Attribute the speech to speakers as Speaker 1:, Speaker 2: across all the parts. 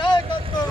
Speaker 1: నాయకత్వం.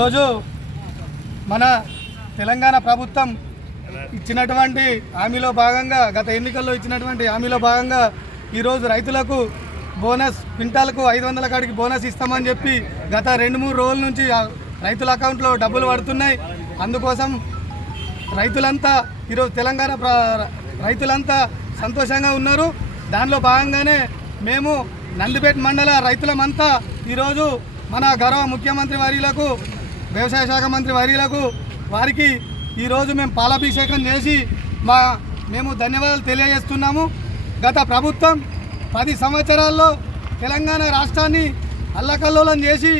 Speaker 1: ఈరోజు మన తెలంగాణ ప్రభుత్వం ఇచ్చినటువంటి హామీలో భాగంగా గత ఎన్నికల్లో ఇచ్చినటువంటి హామీలో భాగంగా ఈరోజు రైతులకు బోనస్ క్వింటాలకు ఐదు వందల కాడికి బోనస్ ఇస్తామని చెప్పి గత రెండు మూడు రోజుల నుంచి రైతుల అకౌంట్లో డబ్బులు పడుతున్నాయి. అందుకోసం రైతులంతా ఈరోజు తెలంగాణ రైతులంతా సంతోషంగా ఉన్నారు. దానిలో భాగంగానే మేము నందిపేట మండల రైతులమంతా ఈరోజు మన గౌరవ ముఖ్యమంత్రి వారిలకు వ్యవసాయ శాఖ మంత్రి వర్యులకు వారికి ఈరోజు మేము పాలాభిషేకం చేసి మా మేము ధన్యవాదాలు తెలియజేస్తున్నాము. గత ప్రభుత్వం పది సంవత్సరాల్లో తెలంగాణ రాష్ట్రాన్ని అల్లకల్లోలం చేసి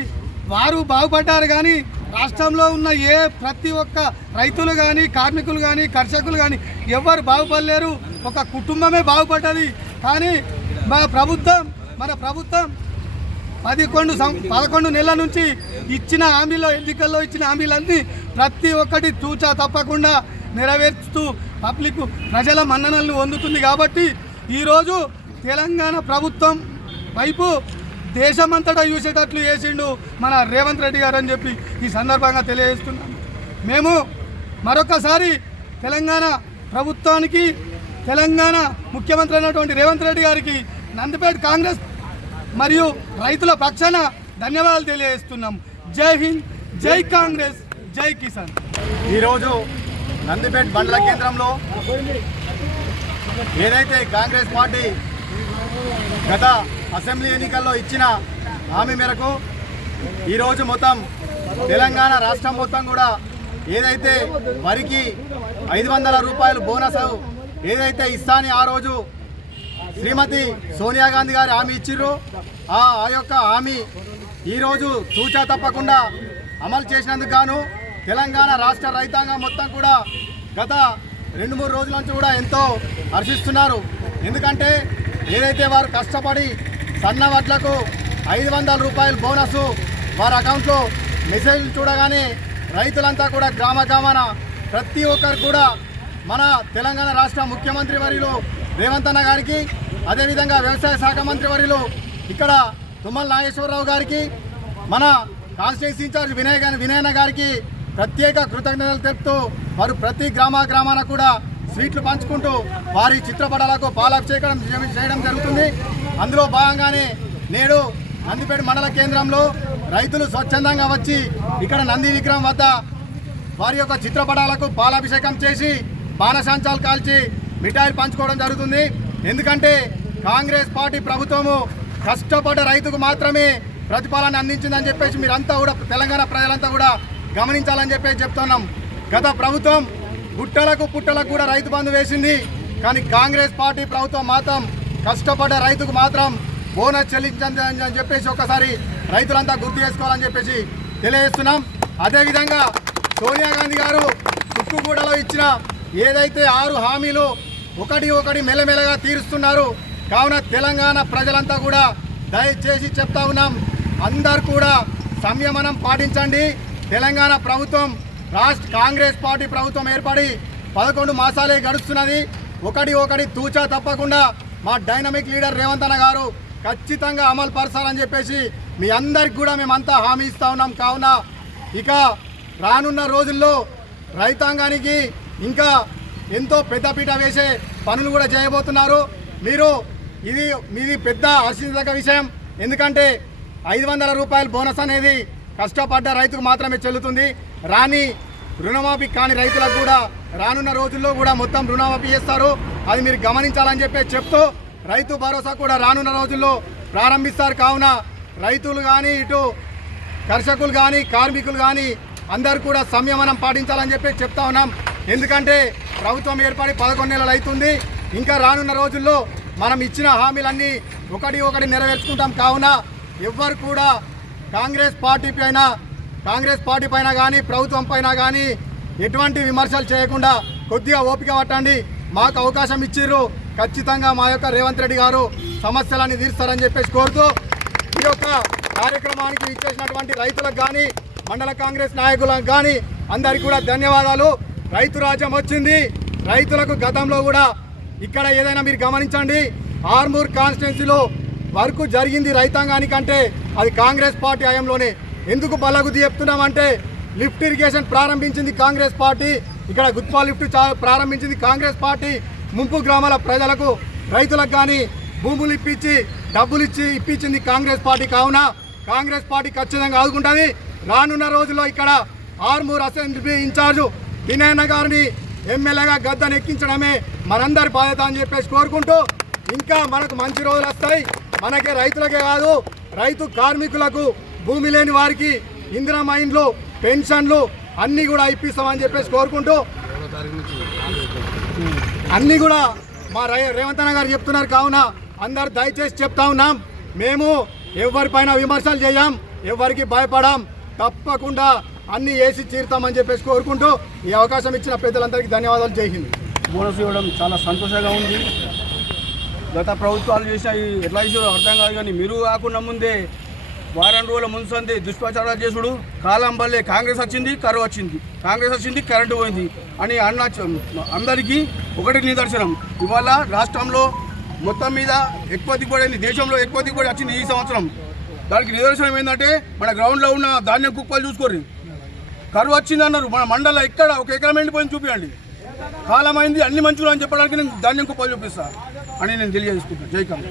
Speaker 1: వారు బాగుపడ్డారు కానీ రాష్ట్రంలో ఉన్న ఏ ప్రతి ఒక్క రైతులు కానీ కార్మికులు కానీ కర్షకులు కానీ ఎవరు బాగుపడలేరు. ఒక కుటుంబమే బాగుపడ్డది. కానీ మా ప్రభుత్వం మన ప్రభుత్వం పదకొండు సం పదకొండు నెలల నుంచి ఇచ్చిన హామీలో ఎన్నికల్లో ఇచ్చిన హామీలన్నీ ప్రతి ఒక్కటి తూచా తప్పకుండా నెరవేర్చుతూ పబ్లిక్ ప్రజల మన్ననలను పొందుతుంది కాబట్టి ఈరోజు తెలంగాణ ప్రభుత్వం వైపు దేశమంతటా చూసేటట్లు చేసిండు మన రేవంత్ రెడ్డి గారు అని చెప్పి ఈ సందర్భంగా తెలియజేస్తున్నాను. మేము మరొకసారి తెలంగాణ ప్రభుత్వానికి తెలంగాణ ముఖ్యమంత్రి అయినటువంటి రేవంత్ రెడ్డి గారికి నందిపేట కాంగ్రెస్ మరియు రైతుల పక్షాన ధన్యవాదాలు తెలియజేస్తున్నాం. జై హింద్ జై కాంగ్రెస్ జై కిసాన్.
Speaker 2: ఈరోజు నందిపేట మండల కేంద్రంలో ఏదైతే కాంగ్రెస్ పార్టీ గత అసెంబ్లీ ఎన్నికల్లో ఇచ్చిన హామీ మేరకు ఈరోజు మొత్తం తెలంగాణ రాష్ట్రం మొత్తం కూడా ఏదైతే వరికి ఐదు వందల రూపాయలు బోనస్ ఏదైతే ఇస్తాని ఆ రోజు శ్రీమతి సోనియా గాంధీ గారు హామీ ఇచ్చిర్రు. ఆ ఆ యొక్క హామీ ఈరోజు తూచా తప్పకుండా అమలు చేసినందుకు గాను తెలంగాణ రాష్ట్ర రైతాంగం మొత్తం కూడా గత రెండు మూడు రోజుల నుంచి కూడా ఎంతో హర్షిస్తున్నారు. ఎందుకంటే ఏదైతే వారు కష్టపడి సన్న వడ్లకు ఐదు వందల రూపాయల బోనస్ వారి అకౌంట్లో మెసేజ్ చూడగానే రైతులంతా కూడా గ్రామ గ్రామాన ప్రతి ఒక్కరు కూడా మన తెలంగాణ రాష్ట్ర ముఖ్యమంత్రి వర్యులు రేవంత్ అన్న గారికి అదేవిధంగా వ్యవసాయ శాఖ మంత్రి వర్యులు ఇక్కడ తుమ్మల నాగేశ్వరరావు గారికి మన కాన్స్టిట్యూన్సీ ఇన్ఛార్జ్ వినయ్ వినయన గారికి ప్రత్యేక కృతజ్ఞతలు తెలుపుతూ వారు ప్రతి గ్రామ గ్రామాన కూడా స్వీట్లు పంచుకుంటూ వారి చిత్రపటాలకు పాలాభిషేకం చేయడం చేయడం జరుగుతుంది. అందులో భాగంగానే నేడు నందిపేట మండల కేంద్రంలో రైతులు స్వచ్ఛందంగా వచ్చి ఇక్కడ నంది విగ్రహం వద్ద వారి యొక్క చిత్రపటాలకు పాలాభిషేకం చేసి బాణశాంచాలు కాల్చి మిఠాయిలు పంచుకోవడం జరుగుతుంది. ఎందుకంటే కాంగ్రెస్ పార్టీ ప్రభుత్వము కష్టపడ్డ రైతుకు మాత్రమే ప్రతిఫలాన్ని అందించిందని చెప్పేసి మీరంతా కూడా తెలంగాణ ప్రజలంతా కూడా గమనించాలని చెప్పేసి చెప్తున్నాం. గత ప్రభుత్వం గుట్టలకు పుట్టలకు కూడా రైతు బంధు వేసింది. కానీ కాంగ్రెస్ పార్టీ ప్రభుత్వం మాత్రం కష్టపడ్డ రైతుకు మాత్రం బోనస్ చెల్లించండి అని చెప్పేసి ఒకసారి రైతులంతా గుర్తు చేసుకోవాలని చెప్పేసి తెలియజేస్తున్నాం. అదేవిధంగా సోనియా గాంధీ గారు చుట్టుగూడలో ఇచ్చిన ఏదైతే ఆరు హామీలు ఒకటి ఒకటి మెల్లమెల్లగా తీరుస్తున్నారు. కావున తెలంగాణ ప్రజలంతా కూడా దయచేసి చెప్తా ఉన్నాం. అందరు కూడా సంయమనం పాటించండి. తెలంగాణ ప్రభుత్వం రాష్ట్ర కాంగ్రెస్ పార్టీ ప్రభుత్వం ఏర్పడి పదకొండు మాసాలే గడుస్తున్నది. ఒకటి ఒకటి తూచా తప్పకుండా మా డైనమిక్ లీడర్ రేవంత్ అన్న గారు ఖచ్చితంగా అమలు పరచాలని చెప్పేసి మీ అందరికి కూడా మేమంతా హామీ ఇస్తా ఉన్నాం. కావున ఇక రానున్న రోజుల్లో రైతాంగానికి ఇంకా ఎంతో పెద్దపీట వేసే పనులు కూడా చేయబోతున్నారు. మీరు ఇది మీది పెద్ద హర్షించదగ్గ విషయం. ఎందుకంటే ఐదు వందల రూపాయల బోనస్ అనేది కష్టపడ్డ రైతుకు మాత్రమే చెల్లుతుంది. రాని రుణమాఫీ కాని రైతులకు కూడా రానున్న రోజుల్లో కూడా మొత్తం రుణమాఫీ చేస్తారు. అది మీరు గమనించాలని చెప్పి చెప్తూ రైతు భరోసా కూడా రానున్న రోజుల్లో ప్రారంభిస్తారు. కావున రైతులు కానీ ఇటు కర్షకులు కానీ కార్మికులు కానీ అందరు కూడా సంయమనం పాటించాలని చెప్పి చెప్తా ఉన్నాం. ఎందుకంటే ప్రభుత్వం ఏర్పడి పదకొండు నెలలు అవుతుంది. ఇంకా రానున్న రోజుల్లో మనం ఇచ్చిన హామీలన్నీ ఒకటి ఒకటి నెరవేర్చుకుంటాం. కావున ఎవ్వరు కూడా కాంగ్రెస్ పార్టీ పైన కాంగ్రెస్ పార్టీ పైన కానీ ప్రభుత్వం పైన కానీ ఎటువంటి విమర్శలు చేయకుండా కొద్దిగా ఓపిక పట్టండి. మాకు అవకాశం ఇచ్చిర్రు. ఖచ్చితంగా మా యొక్క రేవంత్ రెడ్డి గారు సమస్యలన్నీ తీరుస్తారని చెప్పేసి కోరుతూ ఈ యొక్క కార్యక్రమానికి ఇచ్చేసినటువంటి రైతులకు కానీ మండల కాంగ్రెస్ నాయకులకు కానీ అందరికీ కూడా ధన్యవాదాలు. రైతు రాజ్యం వచ్చింది. రైతులకు గతంలో కూడా ఇక్కడ ఏదైనా మీరు గమనించండి. ఆర్మూర్ కాన్స్టిట్యున్సీలో వర్క్ జరిగింది రైతాంగానికంటే. అది కాంగ్రెస్ పార్టీ హయాంలోనే. ఎందుకు బలగుద్ది చెప్తున్నామంటే లిఫ్ట్ ఇరిగేషన్ ప్రారంభించింది కాంగ్రెస్ పార్టీ. ఇక్కడ గుత్పా లిఫ్ట్ చా- ప్రారంభించింది కాంగ్రెస్ పార్టీ. ముంపు గ్రామాల ప్రజలకు రైతులకు కానీ భూములు ఇప్పించి డబ్బులు ఇచ్చి ఇప్పించింది కాంగ్రెస్ పార్టీ. కావున కాంగ్రెస్ పార్టీ ఖచ్చితంగా ఆదుకుంటుంది. రానున్న రోజుల్లో ఇక్కడ ఆర్మూర్ అసెంబ్లీ ఇన్ఛార్జు వినయన్న గారిని ఎమ్మెల్యేగా గద్దెనెక్కించడమే మనందరి బాధ్యత అని చెప్పేసి కోరుకుంటూ ఇంకా మనకు మంచి రోజులు వస్తాయి. మనకే రైతులకే కాదు రైతు కార్మికులకు భూమి లేని వారికి ఇందిరా మైండ్లు పెన్షన్లు అన్నీ కూడా ఇప్పిస్తామని చెప్పేసి కోరుకుంటూ అన్నీ కూడా మా రేవంత్ అన్న గారు చెప్తున్నారు. కావున అందరు దయచేసి చెప్తా ఉన్నాం. మేము ఎవరిపైన విమర్శలు చేయం ఎవరికి భయపడాం తప్పకుండా అన్ని వేసి తీరుతామని చెప్పేసి కోరుకుంటూ ఈ అవకాశం ఇచ్చిన పెద్దలందరికీ ధన్యవాదాలు. జై హింద్.
Speaker 3: బోనస్ ఇవ్వడం చాలా సంతోషంగా ఉంది. గత ప్రభుత్వాలు చేసిన ఈ ఎట్లా చేసారో అర్థం కాదు కానీ మీరు కాకుండా ముందే వారం రోజుల ముందు దుష్ప్రచారాలు చేసుడు. కాలం వల్లే కాంగ్రెస్ వచ్చింది కరువు వచ్చింది. కాంగ్రెస్ వచ్చింది కరెంటు పోయింది అని అన్న అందరికీ ఒకటి నిదర్శనం. ఇవాళ రాష్ట్రంలో మొత్తం మీద ఎక్కువ దిగుబడి అయింది. దేశంలో ఎక్కువ దిగుబడి వచ్చింది ఈ సంవత్సరం. దానికి నిదర్శనం ఏంటంటే మన గ్రౌండ్లో ఉన్న ధాన్యం కుక్కలు చూసుకోరు కరువు వచ్చింది అన్నారు మన మండల ఎక్కడ? ఒక ఎకరం ఎండిపోయింది చూపించండి కాలమైంది అన్ని మంచులు అని చెప్పడానికి నేను ధాన్యం కుప్పలు చూపిస్తాను అని నేను తెలియజేసుకుంటాను జై కాంగ్రెస్.